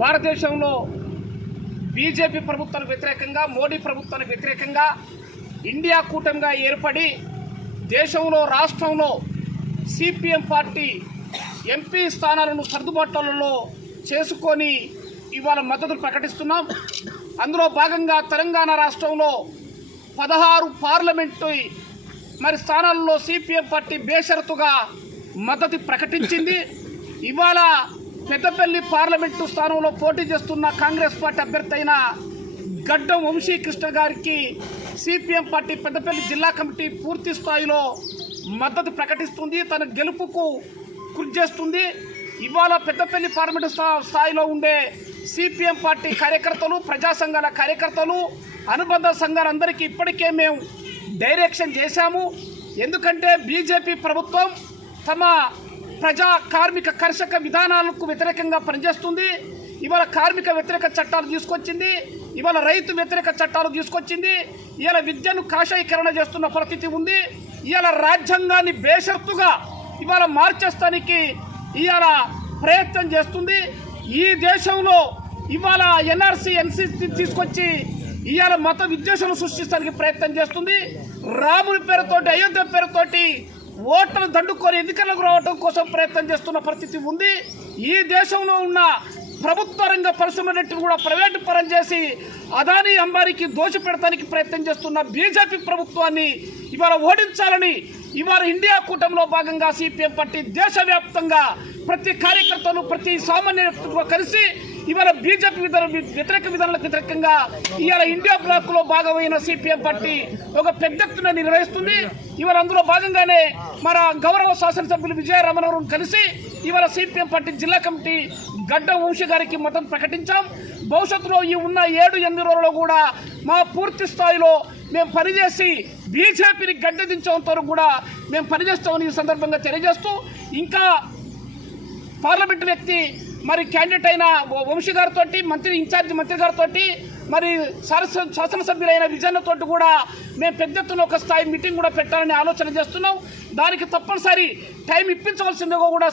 భారతదేశంలో బీజేపీ ప్రభుత్వానికి వ్యతిరేకంగా, మోడీ ప్రభుత్వానికి వ్యతిరేకంగా ఇండియా కూటమిగా ఏర్పడి దేశంలో, రాష్ట్రంలో సిపిఎం పార్టీ ఎంపీ స్థానాలను సర్దుబాట్లలో చేసుకొని ఇవాళ మద్దతు ప్రకటిస్తున్నాం. అందులో భాగంగా తెలంగాణ రాష్ట్రంలో 16 పార్లమెంటు స్థానాల్లో సిపిఎం పార్టీ బేషరతుగా మద్దతు ప్రకటించింది. ఇవాళ పెద్దపల్లి పార్లమెంటు స్థానంలో పోటీ చేస్తున్న కాంగ్రెస్ పార్టీ అభ్యర్థి అయిన గడ్డం వంశీకృష్ణ గారికి సిపిఎం పార్టీ పెద్దపల్లి జిల్లా కమిటీ పూర్తి స్థాయిలో మద్దతు ప్రకటిస్తుంది, తన గెలుపుకు కృషి చేస్తుంది. ఇవాళ పెద్దపల్లి పార్లమెంటు స్థాయిలో ఉండే సిపిఎం పార్టీ కార్యకర్తలు, ప్రజా సంఘాల కార్యకర్తలు, అనుబంధ సంఘాలందరికీ ఇప్పటికే మేము డైరెక్షన్ చేశాము. ఎందుకంటే బీజేపీ ప్రభుత్వం తమ ప్రజా, కార్మిక, కర్షక విధానాలకు వ్యతిరేకంగా పనిచేస్తుంది. ఇవాళ కార్మిక వ్యతిరేక చట్టాలు తీసుకొచ్చింది, ఇవాళ రైతు వ్యతిరేక చట్టాలు తీసుకొచ్చింది, ఇవాళ విద్యను కాషాయీకరణ చేస్తున్న పరిస్థితి ఉంది. ఇవాళ రాజ్యాంగాన్ని బేషరతుగా ఇవాళ మార్చేస్తానికి ఇవాళ ప్రయత్నం చేస్తుంది. ఈ దేశంలో ఇవాళ ఎన్ఆర్సీ, ఎన్సీసీ తీసుకొచ్చి ఇవాళ మత విద్వేషాలను సృష్టించడానికి ప్రయత్నం చేస్తుంది. రాముని పేరుతోటి, అయోధ్య పేరుతోటి ఓట్లను దండుకొని ఎన్నికలకు రావడం కోసం ప్రయత్నం చేస్తున్న పరిస్థితి ఉంది. ఈ దేశంలో ఉన్న ప్రభుత్వ రంగ పరిశ్రమలన్నింటిని కూడా ప్రైవేటు పరం చేసి అదానీ, అంబానీకి దోషపెడతానికి ప్రయత్నం చేస్తున్న బీజేపీ ప్రభుత్వాన్ని ఇవాళ ఓడించాలని ఇవాళ ఇండియా కూటమిలో భాగంగా సిపిఎం పార్టీ దేశవ్యాప్తంగా ప్రతి కార్యకర్తలు, ప్రతి సామాన్య వ్యక్తులతో కలిసి ఇవాళ బీజేపీ వ్యతిరేక విధానాలకు వ్యతిరేకంగా ఇవాళ ఇండియా బ్లాక్లో భాగమైన సిపిఎం పార్టీ ఒక పెద్ద ఎత్తున నిర్వహిస్తుంది. ఇవాళ అందులో భాగంగానే మన గౌరవ శాసనసభ్యులు విజయరామనగరం కలిసి ఇవాళ సిపిఎం పార్టీ జిల్లా కమిటీ గడ్డం వంశీ గారికి మద్దతు ప్రకటించాం. భవిష్యత్తులో ఈ ఉన్న 7-8 రోజుల్లో కూడా మా పూర్తి స్థాయిలో మేము పనిచేసి బీజేపీని గడ్డదించేంత వరకు కూడా మేము పనిచేస్తామని ఈ సందర్భంగా తెలియజేస్తూ, ఇంకా పార్లమెంటు వ్యక్తి క్యాండిడేట్ అయిన వంశీ గారితో, ఇన్ఛార్జి మంత్రి గారితో, శాసనసభ్యులైన విజయన్నతో కూడా మేము పెద్ద ఎత్తున ఒక స్థాయి మీటింగ్ కూడా పెట్టాలని ఆలోచన చేస్తున్నాం. దానికి తప్పనిసరి టైం ఇప్పించవలసిందిగా కూడా